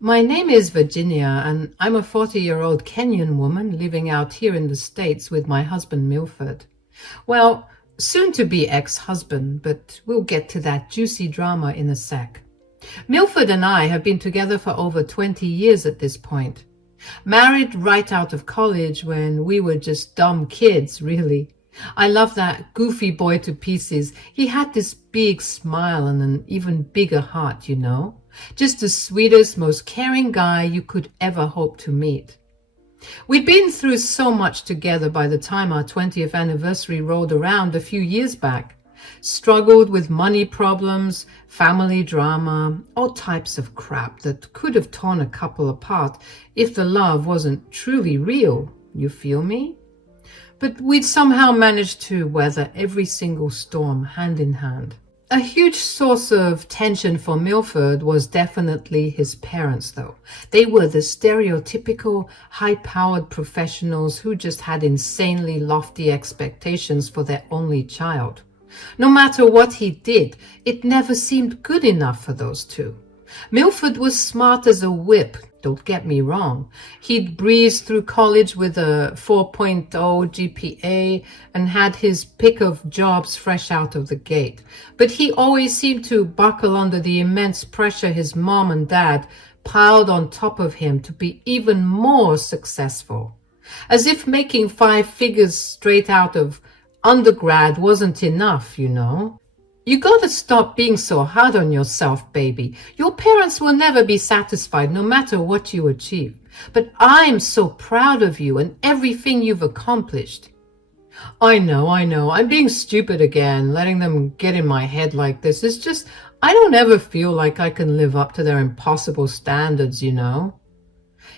My name is Virginia, and I'm a 40-year-old Kenyan woman living out here in the States with my husband Milford. Well, soon to be ex-husband, but we'll get to that juicy drama in a sec. Milford and I have been together for over 20 years at this point. Married right out of college when we were just dumb kids, really. I love that goofy boy to pieces. He had this big smile and an even bigger heart, you know. Just the sweetest, most caring guy you could ever hope to meet. We'd been through so much together by the time our 20th anniversary rolled around a few years back. Struggled with money problems, family drama, all types of crap that could have torn a couple apart if the love wasn't truly real. You feel me? But we'd somehow managed to weather every single storm hand in hand. A huge source of tension for Milford was definitely his parents, though. They were the stereotypical, high-powered professionals who just had insanely lofty expectations for their only child. No matter what he did, it never seemed good enough for those two. Milford was smart as a whip, don't get me wrong. He'd breezed through college with a 4.0 GPA and had his pick of jobs fresh out of the gate. But he always seemed to buckle under the immense pressure his mom and dad piled on top of him to be even more successful. As if making 5 figures straight out of undergrad wasn't enough, you know. You gotta stop being so hard on yourself, baby. Your parents will never be satisfied no matter what you achieve. But I'm so proud of you and everything you've accomplished. I know. I'm being stupid again, letting them get in my head like this. It's just, I don't ever feel like I can live up to their impossible standards, you know.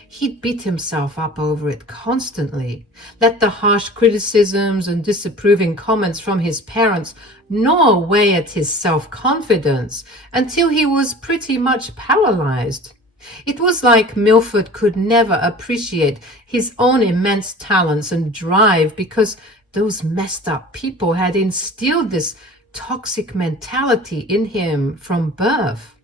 He'd beat himself up over it constantly, let the harsh criticisms and disapproving comments from his parents gnaw away at his self-confidence until he was pretty much paralyzed. It was like Milford could never appreciate his own immense talents and drive because those messed up people had instilled this toxic mentality in him from birth.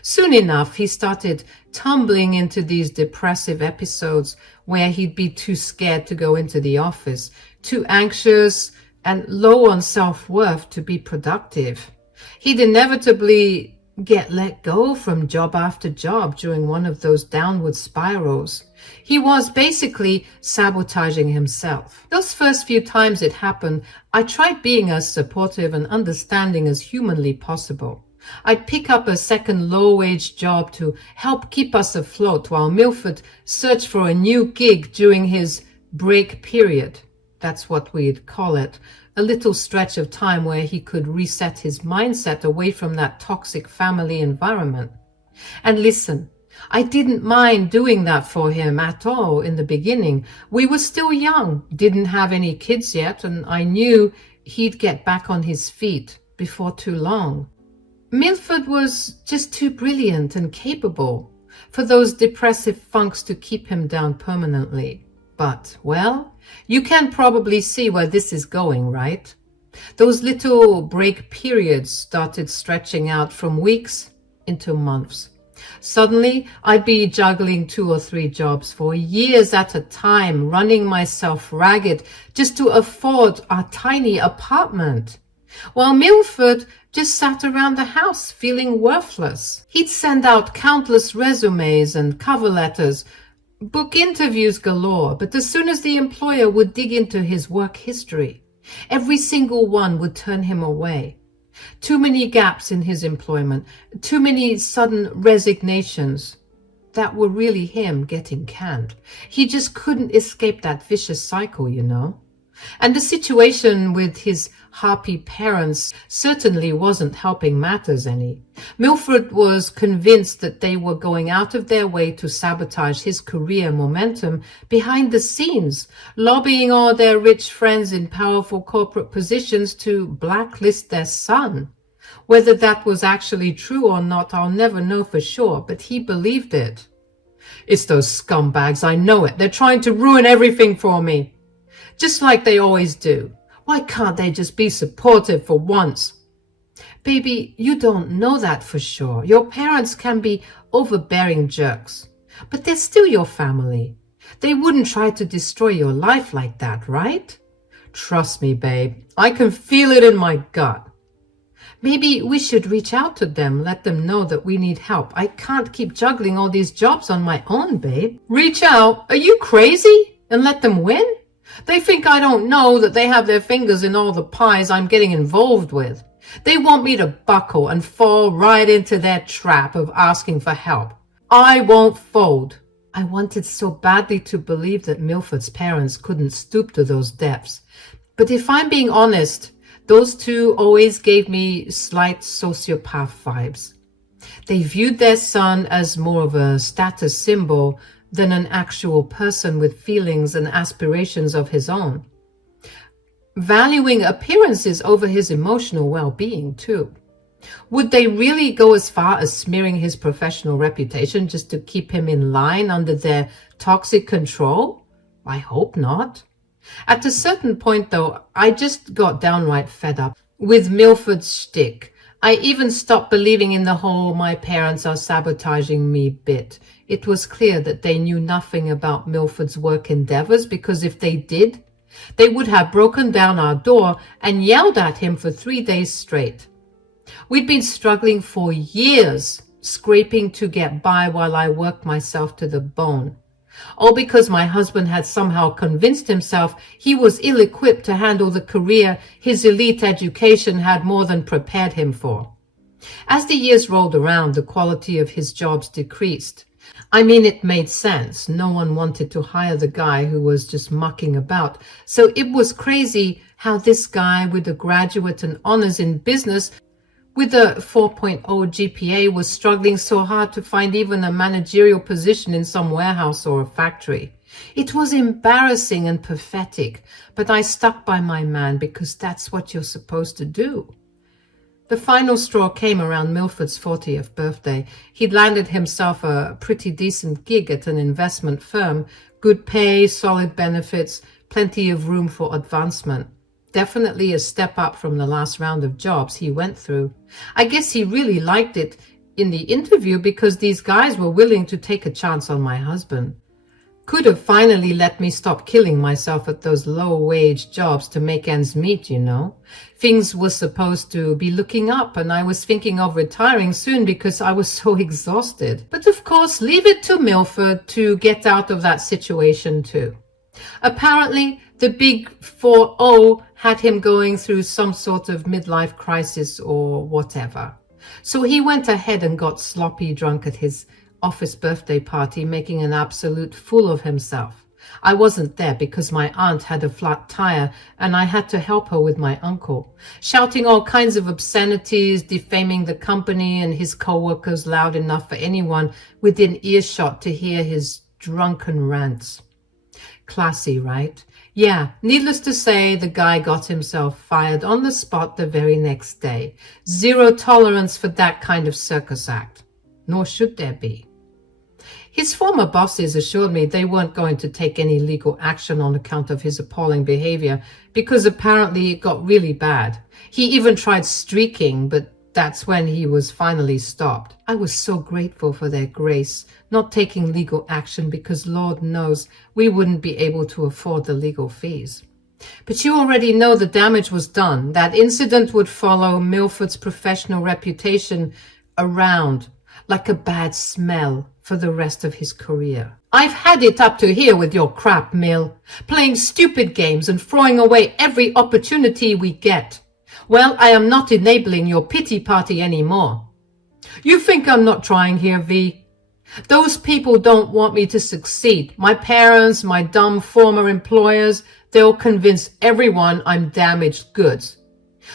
Soon enough, he started tumbling into these depressive episodes where he'd be too scared to go into the office, too anxious and low on self-worth to be productive. He'd inevitably get let go from job after job during one of those downward spirals. He was basically sabotaging himself. Those first few times it happened, I tried being as supportive and understanding as humanly possible. I'd pick up a second low-wage job to help keep us afloat while Milford searched for a new gig during his break period. That's what we'd call it. A little stretch of time where he could reset his mindset away from that toxic family environment. And listen, I didn't mind doing that for him at all in the beginning. We were still young, didn't have any kids yet, and I knew he'd get back on his feet before too long. Milford was just too brilliant and capable for those depressive funks to keep him down permanently. But, well, you can probably see where this is going, right? Those little break periods started stretching out from weeks into months. Suddenly, I'd be juggling 2 or 3 jobs for years at a time, running myself ragged just to afford our tiny apartment. While Milford just sat around the house feeling worthless. He'd send out countless resumes and cover letters, book interviews galore, but as soon as the employer would dig into his work history, every single one would turn him away. Too many gaps in his employment, too many sudden resignations that were really him getting canned. He just couldn't escape that vicious cycle, you know. And the situation with his harpy parents certainly wasn't helping matters any. Milford was convinced that they were going out of their way to sabotage his career momentum behind the scenes, lobbying all their rich friends in powerful corporate positions to blacklist their son. Whether that was actually true or not, I'll never know for sure, but he believed it. It's those scumbags, I know it. They're trying to ruin everything for me. Just like they always do. Why can't they just be supportive for once? Baby, you don't know that for sure. Your parents can be overbearing jerks, but they're still your family. They wouldn't try to destroy your life like that, right? Trust me, babe. I can feel it in my gut. Maybe we should reach out to them, let them know that we need help. I can't keep juggling all these jobs on my own, babe. Reach out? Are you crazy? And let them win? They think I don't know that they have their fingers in all the pies I'm getting involved with. They want me to buckle and fall right into their trap of asking for help. I won't fold. I wanted so badly to believe that Milford's parents couldn't stoop to those depths. But if I'm being honest, those two always gave me slight sociopath vibes. They viewed their son as more of a status symbol than an actual person with feelings and aspirations of his own. Valuing appearances over his emotional well-being, too. Would they really go as far as smearing his professional reputation just to keep him in line under their toxic control? I hope not. At a certain point, though, I just got downright fed up with Milford's shtick. I even stopped believing in the whole "my parents are sabotaging me" bit. It was clear that they knew nothing about Milford's work endeavors, because if they did, they would have broken down our door and yelled at him for 3 days straight. We'd been struggling for years, scraping to get by while I worked myself to the bone. All because my husband had somehow convinced himself he was ill-equipped to handle the career his elite education had more than prepared him for. As the years rolled around, the quality of his jobs decreased. I mean, it made sense. No one wanted to hire the guy who was just mucking about. So it was crazy how this guy with a graduate and honors in business with a 4.0 GPA was struggling so hard to find even a managerial position in some warehouse or a factory. It was embarrassing and pathetic, but I stuck by my man because that's what you're supposed to do. The final straw came around Milford's 40th birthday. He'd landed himself a pretty decent gig at an investment firm, good pay, solid benefits, plenty of room for advancement. Definitely a step up from the last round of jobs he went through. I guess he really liked it in the interview because these guys were willing to take a chance on my husband. Could have finally let me stop killing myself at those low-wage jobs to make ends meet, you know. Things were supposed to be looking up, and I was thinking of retiring soon because I was so exhausted. But of course, leave it to Milford to get out of that situation too. Apparently, the big 4-0 had him going through some sort of midlife crisis or whatever. So he went ahead and got sloppy drunk at his office birthday party, making an absolute fool of himself. I wasn't there because my aunt had a flat tire and I had to help her with my uncle, shouting all kinds of obscenities, defaming the company and his co-workers loud enough for anyone within earshot to hear his drunken rants. Classy, right? Yeah, needless to say, the guy got himself fired on the spot the very next day. Zero tolerance for that kind of circus act. Nor should there be. His former bosses assured me they weren't going to take any legal action on account of his appalling behavior because apparently it got really bad. He even tried streaking, but that's when he was finally stopped. I was so grateful for their grace, not taking legal action because Lord knows we wouldn't be able to afford the legal fees. But you already know the damage was done. That incident would follow Milford's professional reputation around like a bad smell for the rest of his career. I've had it up to here with your crap, Mill, playing stupid games and throwing away every opportunity we get. Well, I am not enabling your pity party anymore. You think I'm not trying here, V? Those people don't want me to succeed. My parents, my dumb former employers, they'll convince everyone I'm damaged goods.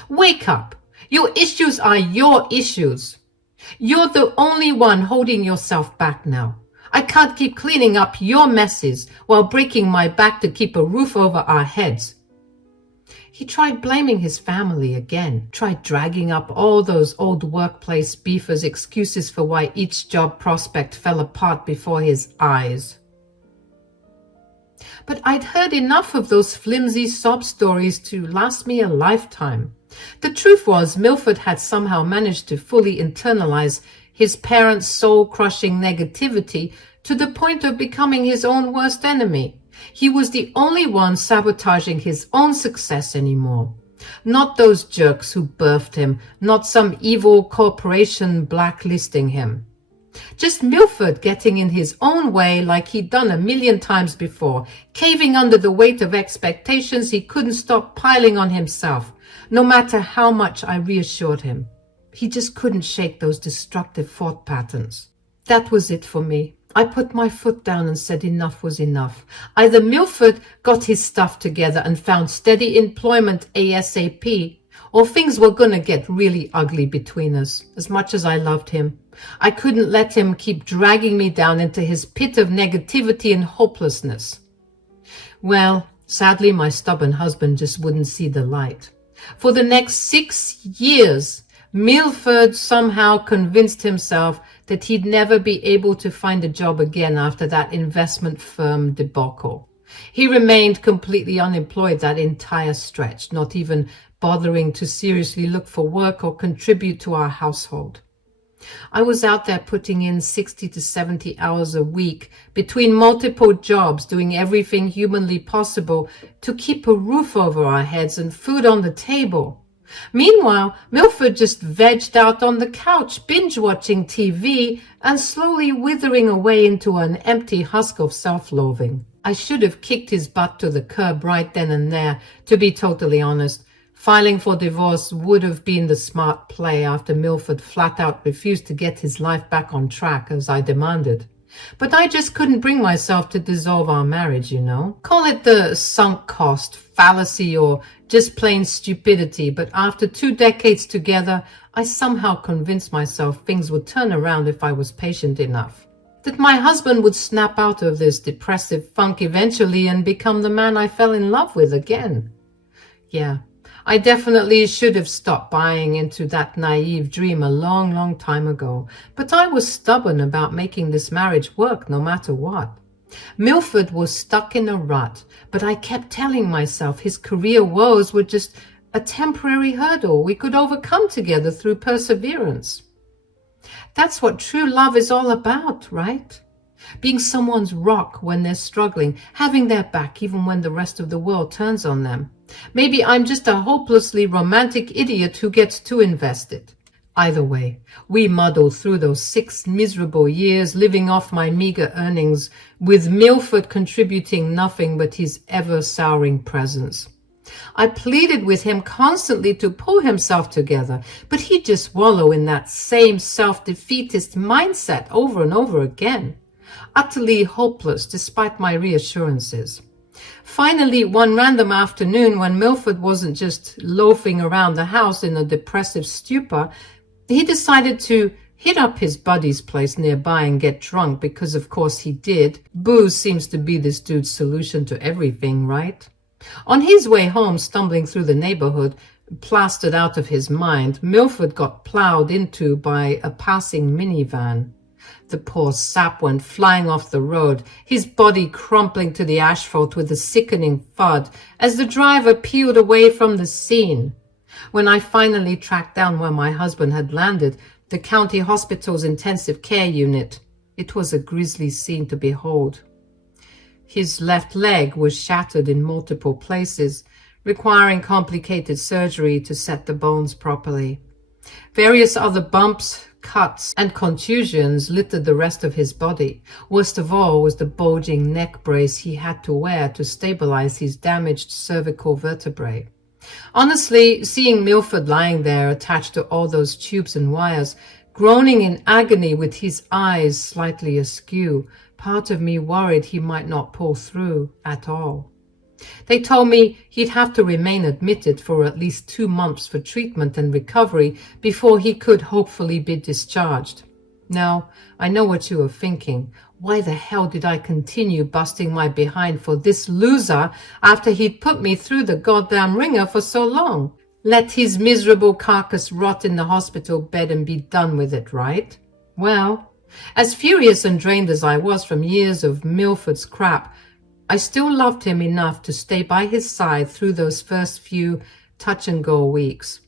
Wake up. Your issues are your issues. You're the only one holding yourself back now. I can't keep cleaning up your messes while breaking my back to keep a roof over our heads. He tried blaming his family again, tried dragging up all those old workplace beef as excuses for why each job prospect fell apart before his eyes. But I'd heard enough of those flimsy sob stories to last me a lifetime. The truth was, Milford had somehow managed to fully internalize his parents' soul-crushing negativity to the point of becoming his own worst enemy. He was the only one sabotaging his own success anymore. Not those jerks who birthed him, not some evil corporation blacklisting him. Just Milford getting in his own way like he'd done a million times before, caving under the weight of expectations he couldn't stop piling on himself, no matter how much I reassured him. He just couldn't shake those destructive thought patterns. That was it for me. I put my foot down and said enough was enough. Either Milford got his stuff together and found steady employment ASAP, or things were gonna get really ugly between us, as much as I loved him. I couldn't let him keep dragging me down into his pit of negativity and hopelessness. Well, sadly, my stubborn husband just wouldn't see the light. For the next 6 years, Milford somehow convinced himself that he'd never be able to find a job again after that investment firm debacle. He remained completely unemployed that entire stretch, not even bothering to seriously look for work or contribute to our household. I was out there putting in 60 to 70 hours a week between multiple jobs, doing everything humanly possible to keep a roof over our heads and food on the table. Meanwhile, Milford just vegged out on the couch, binge-watching TV and slowly withering away into an empty husk of self-loathing. I should have kicked his butt to the curb right then and there, to be totally honest. Filing for divorce would have been the smart play after Milford flat out refused to get his life back on track as I demanded. But I just couldn't bring myself to dissolve our marriage, you know. Call it the sunk cost, fallacy, or just plain stupidity, but after 2 decades together, I somehow convinced myself things would turn around if I was patient enough. That my husband would snap out of this depressive funk eventually and become the man I fell in love with again. Yeah, I definitely should have stopped buying into that naive dream a long, long time ago, but I was stubborn about making this marriage work no matter what. Milford was stuck in a rut, but I kept telling myself his career woes were just a temporary hurdle we could overcome together through perseverance. That's what true love is all about, right? Being someone's rock when they're struggling, having their back even when the rest of the world turns on them. Maybe I'm just a hopelessly romantic idiot who gets too invested. Either way, we muddled through those 6 miserable years living off my meager earnings, with Milford contributing nothing but his ever-souring presence. I pleaded with him constantly to pull himself together, but he'd just wallow in that same self-defeatist mindset over and over again, utterly hopeless despite my reassurances. Finally, one random afternoon when Milford wasn't just loafing around the house in a depressive stupor, he decided to hit up his buddy's place nearby and get drunk because, of course, he did. Booze seems to be this dude's solution to everything, right? On his way home, stumbling through the neighborhood, plastered out of his mind, Milford got plowed into by a passing minivan. The poor sap went flying off the road, his body crumpling to the asphalt with a sickening thud as the driver peeled away from the scene. When I finally tracked down where my husband had landed, the county hospital's intensive care unit, it was a grisly scene to behold. His left leg was shattered in multiple places, requiring complicated surgery to set the bones properly. Various other bumps, cuts, and contusions littered the rest of his body. Worst of all was the bulging neck brace he had to wear to stabilize his damaged cervical vertebrae. Honestly, seeing Milford lying there attached to all those tubes and wires, groaning in agony with his eyes slightly askew, part of me worried he might not pull through at all. They told me he'd have to remain admitted for at least 2 months for treatment and recovery before he could hopefully be discharged. Now, I know what you are thinking. Why the hell did I continue busting my behind for this loser after he'd put me through the goddamn ringer for so long? Let his miserable carcass rot in the hospital bed and be done with it, right? Well, as furious and drained as I was from years of Milford's crap, I still loved him enough to stay by his side through those first few touch-and-go weeks.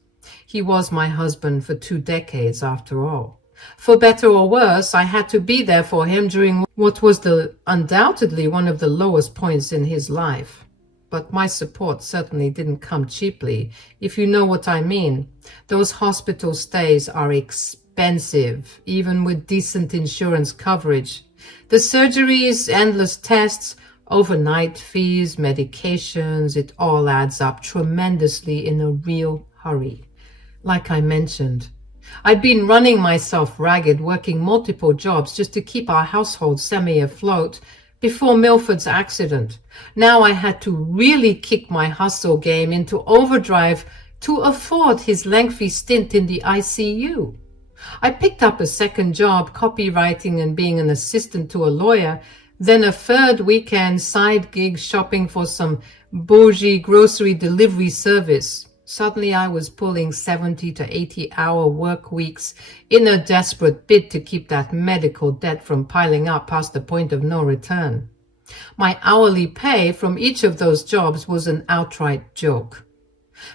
He was my husband for 2 decades, after all. For better or worse, I had to be there for him during what was undoubtedly one of the lowest points in his life. But my support certainly didn't come cheaply, if you know what I mean. Those hospital stays are expensive, even with decent insurance coverage. The surgeries, endless tests, overnight fees, medications, it all adds up tremendously in a real hurry. Like I mentioned, I'd been running myself ragged, working multiple jobs just to keep our household semi-afloat before Milford's accident. Now I had to really kick my hustle game into overdrive to afford his lengthy stint in the ICU. I picked up a second job, copywriting and being an assistant to a lawyer, then a third weekend side gig shopping for some bougie grocery delivery service. Suddenly I was pulling 70 to 80-hour work weeks in a desperate bid to keep that medical debt from piling up past the point of no return. My hourly pay from each of those jobs was an outright joke.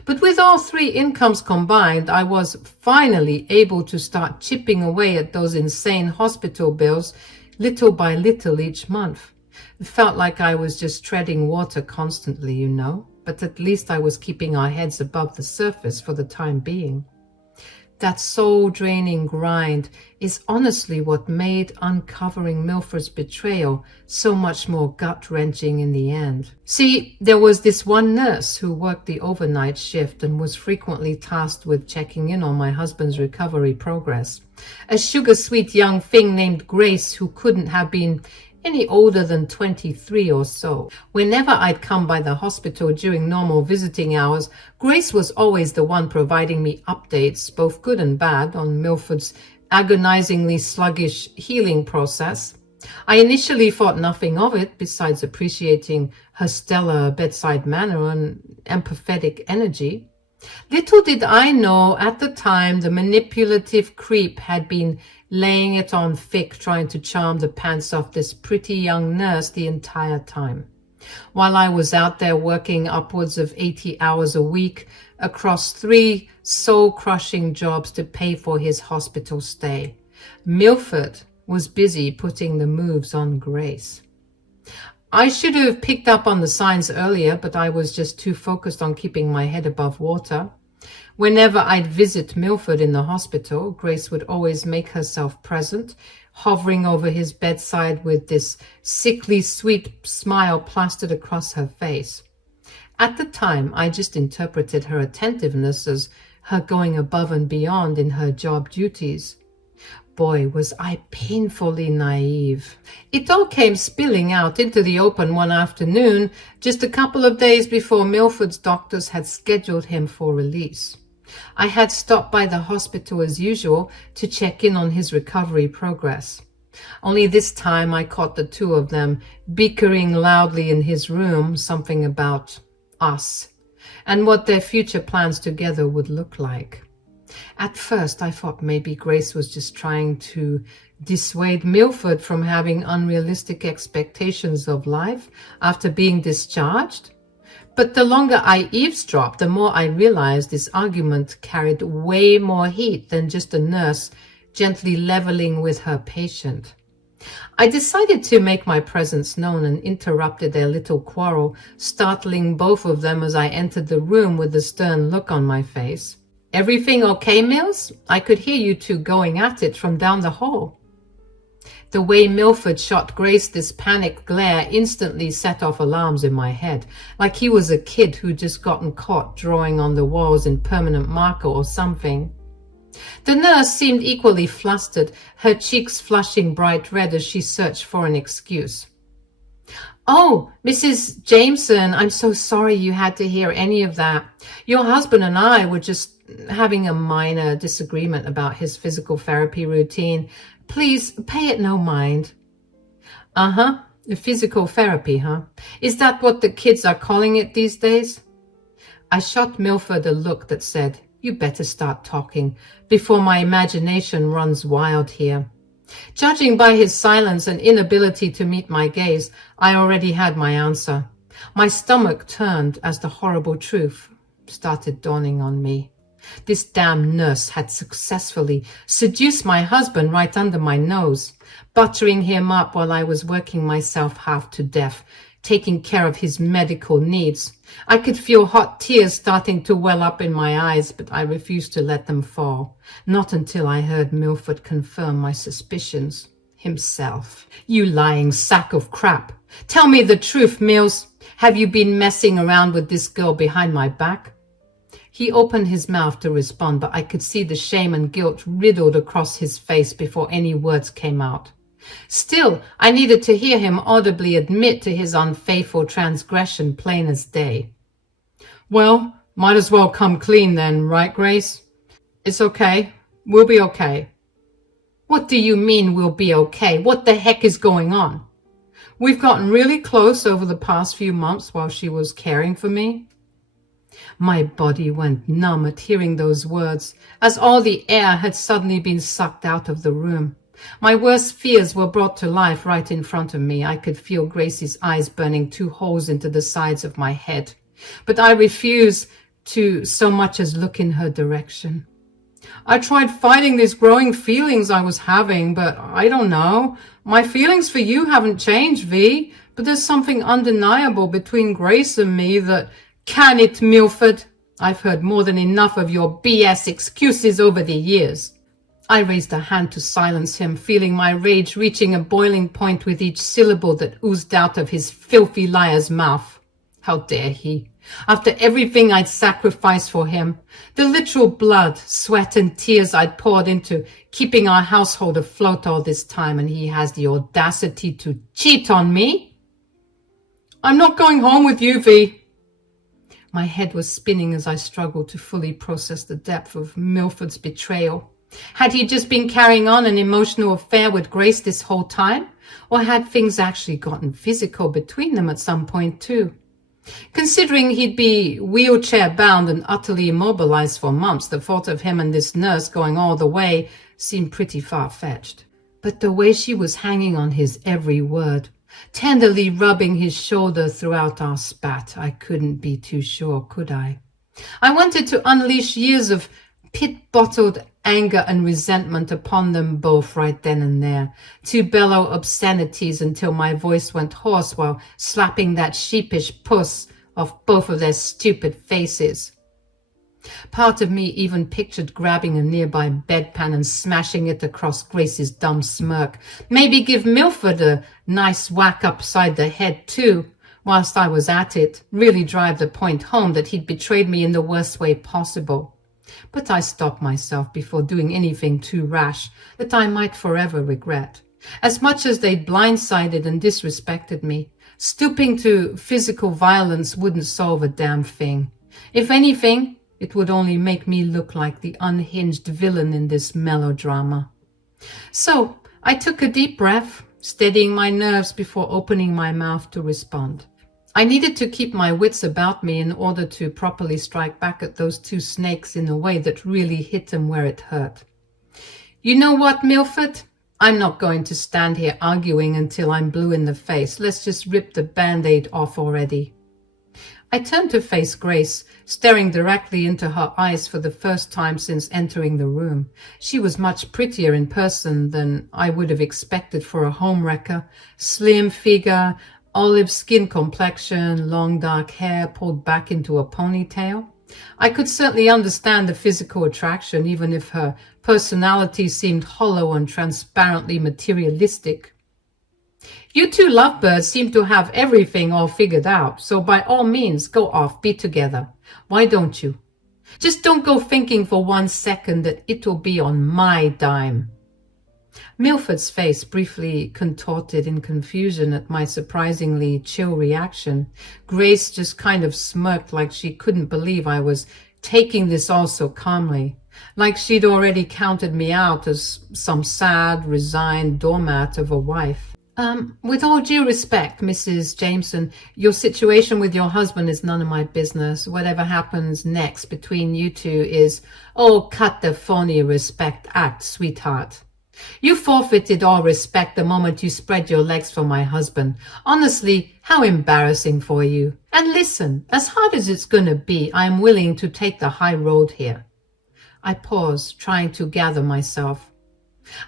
But with all 3 incomes combined, I was finally able to start chipping away at those insane hospital bills little by little each month. It felt like I was just treading water constantly, you know. But at least I was keeping our heads above the surface for the time being. That soul-draining grind is honestly what made uncovering Milford's betrayal so much more gut-wrenching in the end. See, there was this one nurse who worked the overnight shift and was frequently tasked with checking in on my husband's recovery progress. A sugar-sweet young thing named Grace who couldn't have been any older than 23 or so. Whenever I'd come by the hospital during normal visiting hours, Grace was always the one providing me updates, both good and bad, on Milford's agonizingly sluggish healing process. I initially thought nothing of it, besides appreciating her stellar bedside manner and empathetic energy. Little did I know at the time the manipulative creep had been laying it on thick, trying to charm the pants off this pretty young nurse the entire time. While I was out there working upwards of 80 hours a week across 3 soul-crushing jobs to pay for his hospital stay, Milford was busy putting the moves on Grace. I should have picked up on the signs earlier, but I was just too focused on keeping my head above water. Whenever I'd visit Milford in the hospital, Grace would always make herself present, hovering over his bedside with this sickly sweet smile plastered across her face. At the time, I just interpreted her attentiveness as her going above and beyond in her job duties. Boy, was I painfully naive. It all came spilling out into the open one afternoon, just a couple of days before Milford's doctors had scheduled him for release. I had stopped by the hospital as usual to check in on his recovery progress. Only this time I caught the 2 of them bickering loudly in his room, something about us and what their future plans together would look like. At first, I thought maybe Grace was just trying to dissuade Milford from having unrealistic expectations of life after being discharged. But the longer I eavesdropped, the more I realized this argument carried way more heat than just a nurse gently leveling with her patient. I decided to make my presence known and interrupted their little quarrel, startling both of them as I entered the room with a stern look on my face. "Everything okay, Mills? I could hear you 2 going at it from down the hall." The way Milford shot Grace this panicked glare instantly set off alarms in my head, like he was a kid who'd just gotten caught drawing on the walls in permanent marker or something. The nurse seemed equally flustered, her cheeks flushing bright red as she searched for an excuse. "Oh, Mrs. Jameson, I'm so sorry you had to hear any of that. Your husband and I were just having a minor disagreement about his physical therapy routine. Please pay it no mind." "Uh-huh, physical therapy, huh? Is that what the kids are calling it these days?" I shot Milford a look that said, "You better start talking before my imagination runs wild here." Judging by his silence and inability to meet my gaze, I already had my answer. My stomach turned as the horrible truth started dawning on me. This damn nurse had successfully seduced my husband right under my nose, buttering him up while I was working myself half to death, taking care of his medical needs. I could feel hot tears starting to well up in my eyes, but I refused to let them fall. Not until I heard Milford confirm my suspicions. Himself. "You lying sack of crap. Tell me the truth, Mills. Have you been messing around with this girl behind my back?" He opened his mouth to respond, but I could see the shame and guilt riddled across his face before any words came out. Still, I needed to hear him audibly admit to his unfaithful transgression, plain as day. "Well, might as well come clean then, right, Grace? It's okay. We'll be okay." "What do you mean we'll be okay? What the heck is going on?" "We've gotten really close over the past few months while she was caring for me." My body went numb at hearing those words, as all the air had suddenly been sucked out of the room. My worst fears were brought to life right in front of me. I could feel Gracie's eyes burning 2 holes into the sides of my head, but I refused to so much as look in her direction. "I tried fighting these growing feelings I was having, but I don't know. My feelings for you haven't changed, V, but there's something undeniable between Grace and me that—" "Can it, Milford? I've heard more than enough of your BS excuses over the years." I raised a hand to silence him, feeling my rage reaching a boiling point with each syllable that oozed out of his filthy liar's mouth. How dare he? After everything I'd sacrificed for him, the literal blood, sweat and tears I'd poured into keeping our household afloat all this time, and he has the audacity to cheat on me? "I'm not going home with you, V." My head was spinning as I struggled to fully process the depth of Milford's betrayal. Had he just been carrying on an emotional affair with Grace this whole time? Or had things actually gotten physical between them at some point too? Considering he'd be wheelchair-bound and utterly immobilized for months, the thought of him and this nurse going all the way seemed pretty far-fetched. But the way she was hanging on his every word, tenderly rubbing his shoulder throughout our spat, I couldn't be too sure, could I? I wanted to unleash years of pit-bottled anger and resentment upon them both right then and there, to bellow obscenities until my voice went hoarse while slapping that sheepish puss off both of their stupid faces. Part of me even pictured grabbing a nearby bedpan and smashing it across Grace's dumb smirk. Maybe give Milford a nice whack upside the head too, whilst I was at it, really drive the point home that he'd betrayed me in the worst way possible. But I stopped myself before doing anything too rash that I might forever regret. As much as they'd blindsided and disrespected me, stooping to physical violence wouldn't solve a damn thing. If anything, it would only make me look like the unhinged villain in this melodrama. So I took a deep breath, steadying my nerves before opening my mouth to respond. I needed to keep my wits about me in order to properly strike back at those 2 snakes in a way that really hit them where it hurt. "You know what, Milford? I'm not going to stand here arguing until I'm blue in the face. Let's just rip the Band-Aid off already." I turned to face Grace, staring directly into her eyes for the first time since entering the room. She was much prettier in person than I would have expected for a homewrecker. Slim figure, olive skin complexion, long dark hair pulled back into a ponytail. I could certainly understand the physical attraction, even if her personality seemed hollow and transparently materialistic. "You 2 lovebirds seem to have everything all figured out, so by all means go off, be together. Why don't you? Just don't go thinking for 1 second that it'll be on my dime." Milford's face briefly contorted in confusion at my surprisingly chill reaction. Grace just kind of smirked like she couldn't believe I was taking this all so calmly, like she'd already counted me out as some sad, resigned doormat of a wife. With all due respect, Mrs. Jameson, your situation with your husband is none of my business. Whatever happens next between you 2 is—" "Oh, cut the phony respect act, sweetheart. You forfeited all respect the moment you spread your legs for my husband. Honestly, how embarrassing for you. And listen, as hard as it's gonna be, I am willing to take the high road here." I paused, trying to gather myself.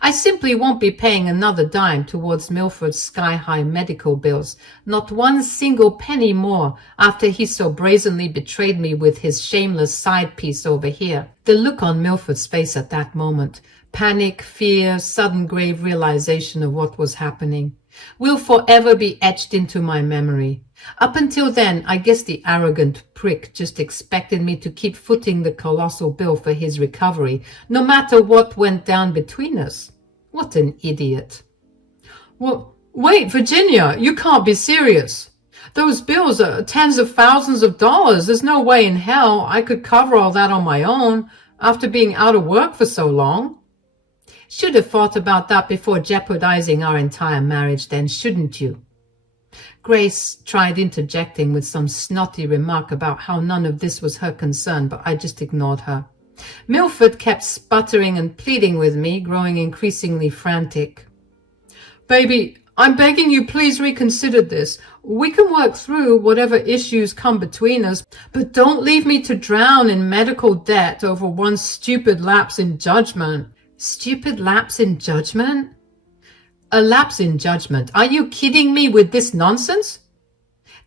I simply won't be paying another dime towards Milford's sky-high medical bills, not one single penny more after he so brazenly betrayed me with his shameless side piece over here. The look on Milford's face at that moment, panic, fear, sudden grave realization of what was happening, will forever be etched into my memory. Up until then, I guess the arrogant prick just expected me to keep footing the colossal bill for his recovery, no matter what went down between us. What an idiot. Well, wait, Virginia, you can't be serious. Those bills are tens of thousands of dollars. There's no way in hell I could cover all that on my own after being out of work for so long. Should have thought about that before jeopardizing our entire marriage then, shouldn't you? Grace tried interjecting with some snotty remark about how none of this was her concern, but I just ignored her. Milford kept sputtering and pleading with me, growing increasingly frantic. Baby, I'm begging you, please reconsider this. We can work through whatever issues come between us, but don't leave me to drown in medical debt over one stupid lapse in judgment. Stupid lapse in judgment? A lapse in judgment. Are you kidding me with this nonsense?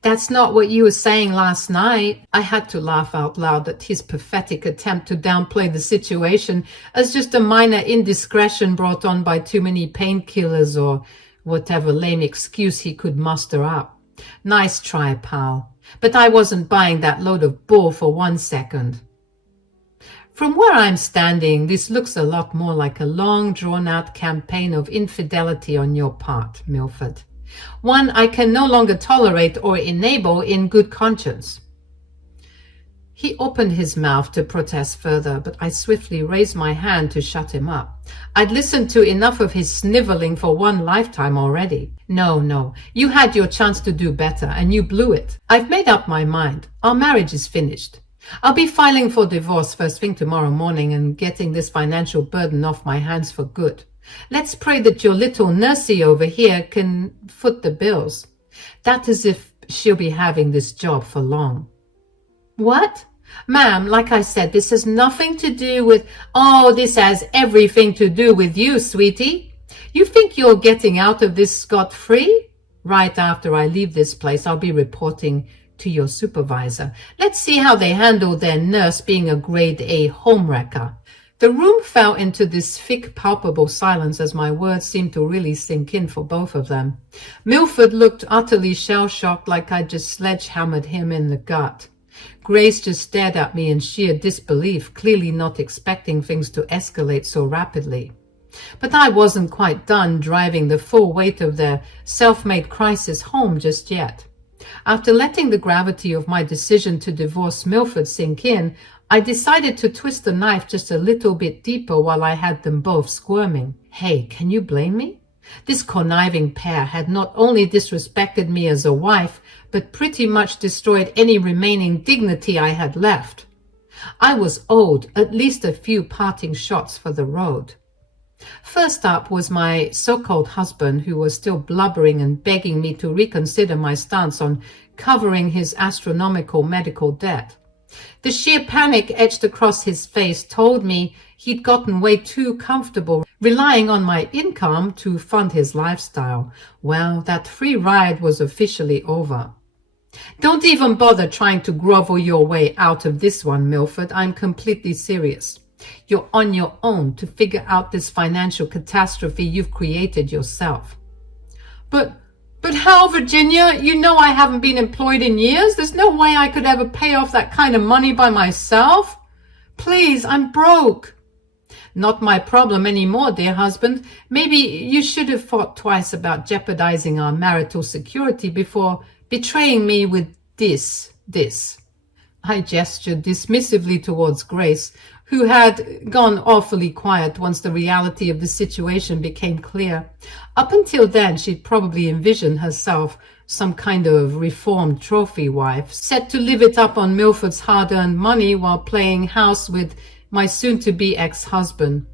That's not what you were saying last night. I had to laugh out loud at his pathetic attempt to downplay the situation as just a minor indiscretion brought on by too many painkillers or whatever lame excuse he could muster up. Nice try, pal. But I wasn't buying that load of bull for 1 second. From where I'm standing, this looks a lot more like a long, drawn-out campaign of infidelity on your part, Milford. One I can no longer tolerate or enable in good conscience. He opened his mouth to protest further, but I swiftly raised my hand to shut him up. I'd listened to enough of his sniveling for one lifetime already. No, you had your chance to do better, and you blew it. I've made up my mind. Our marriage is finished. I'll be filing for divorce first thing tomorrow morning and getting this financial burden off my hands for good. Let's pray that your little nursie over here can foot the bills. That is if she'll be having this job for long. What? Ma'am, like I said, this has nothing to do with... Oh, this has everything to do with you, sweetie. You think you're getting out of this scot-free? Right after I leave this place, I'll be reporting to your supervisor. Let's see how they handle their nurse being a grade A homewrecker. The room fell into this thick, palpable silence as my words seemed to really sink in for both of them. Milford looked utterly shell-shocked, like I'd just sledgehammered him in the gut. Grace just stared at me in sheer disbelief, clearly not expecting things to escalate so rapidly. But I wasn't quite done driving the full weight of their self-made crisis home just yet. After letting the gravity of my decision to divorce Milford sink in, I decided to twist the knife just a little bit deeper while I had them both squirming. Hey, can you blame me? This conniving pair had not only disrespected me as a wife, but pretty much destroyed any remaining dignity I had left. I was owed at least a few parting shots for the road. First up was my so-called husband, who was still blubbering and begging me to reconsider my stance on covering his astronomical medical debt. The sheer panic etched across his face told me he'd gotten way too comfortable relying on my income to fund his lifestyle. Well, that free ride was officially over. Don't even bother trying to grovel your way out of this one, Milford. I'm completely serious. You're on your own to figure out this financial catastrophe you've created yourself. But how, Virginia? You know I haven't been employed in years. There's no way I could ever pay off that kind of money by myself. Please, I'm broke. Not my problem anymore, dear husband. Maybe you should have thought twice about jeopardizing our marital security before betraying me with this. I gestured dismissively towards Grace, who had gone awfully quiet once the reality of the situation became clear. Up until then, she'd probably envisioned herself some kind of reformed trophy wife, set to live it up on Milford's hard-earned money while playing house with my soon-to-be ex-husband.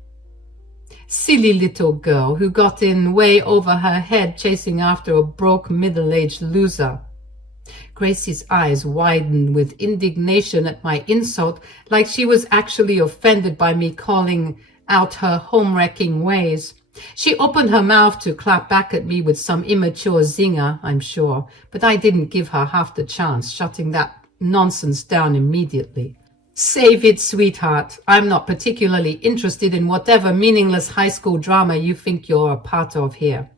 Silly little girl who got in way over her head chasing after a broke middle-aged loser. Gracie's eyes widened with indignation at my insult, like she was actually offended by me calling out her home-wrecking ways. She opened her mouth to clap back at me with some immature zinger, I'm sure, but I didn't give her half the chance, shutting that nonsense down immediately. Save it, sweetheart. I'm not particularly interested in whatever meaningless high school drama you think you're a part of here.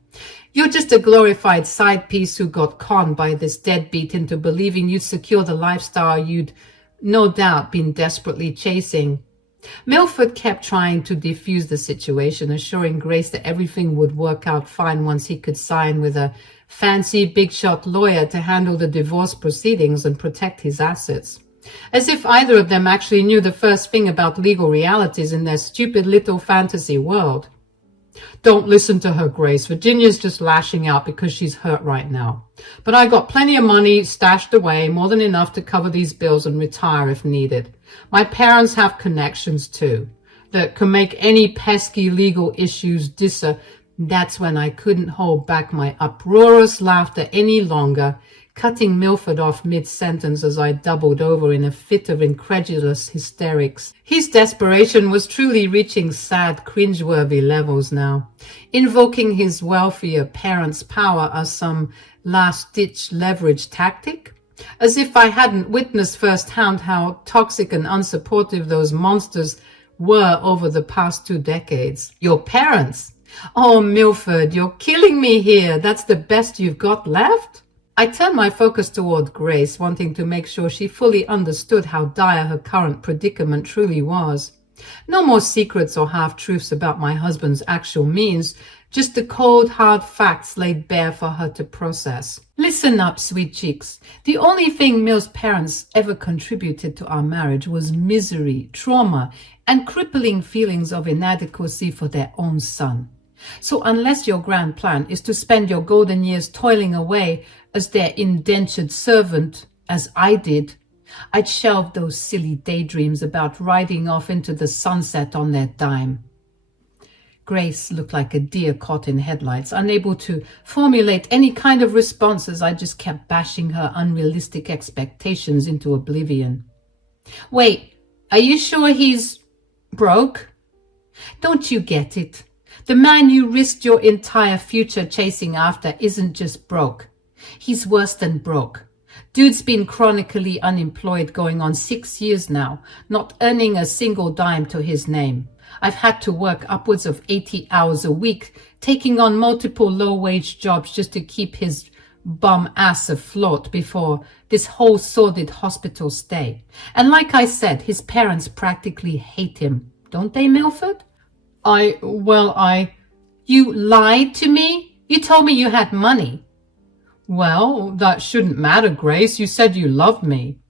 You're just a glorified side piece who got conned by this deadbeat into believing you'd secure the lifestyle you'd no doubt been desperately chasing. Milford kept trying to defuse the situation, assuring Grace that everything would work out fine once he could sign with a fancy big-shot lawyer to handle the divorce proceedings and protect his assets. As if either of them actually knew the first thing about legal realities in their stupid little fantasy world. Don't listen to her, Grace. Virginia's just lashing out because she's hurt right now. But I got plenty of money stashed away, more than enough to cover these bills and retire if needed. My parents have connections too that can make any pesky legal issues That's when I couldn't hold back my uproarious laughter any longer, cutting Milford off mid-sentence as I doubled over in a fit of incredulous hysterics. His desperation was truly reaching sad, cringeworthy levels now, invoking his wealthier parents' power as some last-ditch leverage tactic, as if I hadn't witnessed firsthand how toxic and unsupportive those monsters were over the past 2 decades. Your parents? Oh, Milford, you're killing me here. That's the best you've got left? I turned my focus toward Grace, wanting to make sure she fully understood how dire her current predicament truly was. No more secrets or half-truths about my husband's actual means, just the cold, hard facts laid bare for her to process. Listen up, sweet cheeks. The only thing Mil's parents ever contributed to our marriage was misery, trauma, and crippling feelings of inadequacy for their own son. So unless your grand plan is to spend your golden years toiling away as their indentured servant, as I did, I'd shelve those silly daydreams about riding off into the sunset on their dime. Grace looked like a deer caught in headlights, unable to formulate any kind of response as I just kept bashing her unrealistic expectations into oblivion. Wait, are you sure he's broke? Don't you get it? The man you risked your entire future chasing after isn't just broke. He's worse than broke. Dude's been chronically unemployed going on 6 years now, not earning a single dime to his name. I've had to work upwards of 80 hours a week, taking on multiple low-wage jobs just to keep his bum ass afloat before this whole sordid hospital stay. And like I said, his parents practically hate him. Don't they, Milford? You lied to me? You told me you had money. Well, that shouldn't matter, Grace. You said you loved me.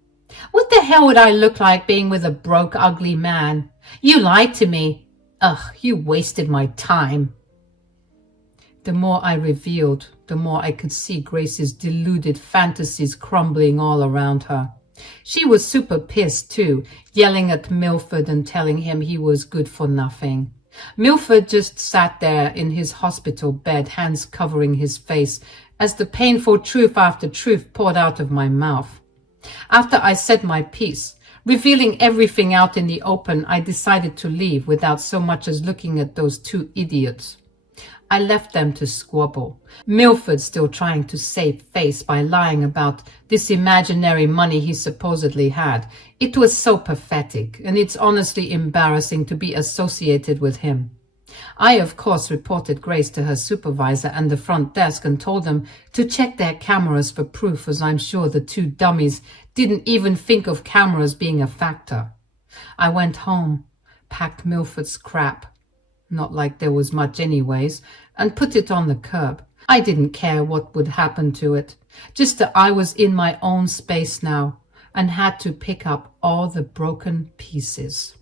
What the hell would I look like being with a broke, ugly man? You lied to me. Ugh, you wasted my time. The more I revealed, the more I could see Grace's deluded fantasies crumbling all around her. She was super pissed too, yelling at Milford and telling him he was good for nothing. Milford just sat there in his hospital bed, hands covering his face, as the painful truth after truth poured out of my mouth. After I said my piece, revealing everything out in the open, I decided to leave without so much as looking at those 2 idiots. I left them to squabble, Milford still trying to save face by lying about this imaginary money he supposedly had. It was so pathetic, and it's honestly embarrassing to be associated with him. I, of course, reported Grace to her supervisor and the front desk and told them to check their cameras for proof, as I'm sure the 2 dummies didn't even think of cameras being a factor. I went home, packed Milford's crap, not like there was much anyways, and put it on the curb. I didn't care what would happen to it, just that I was in my own space now and had to pick up all the broken pieces.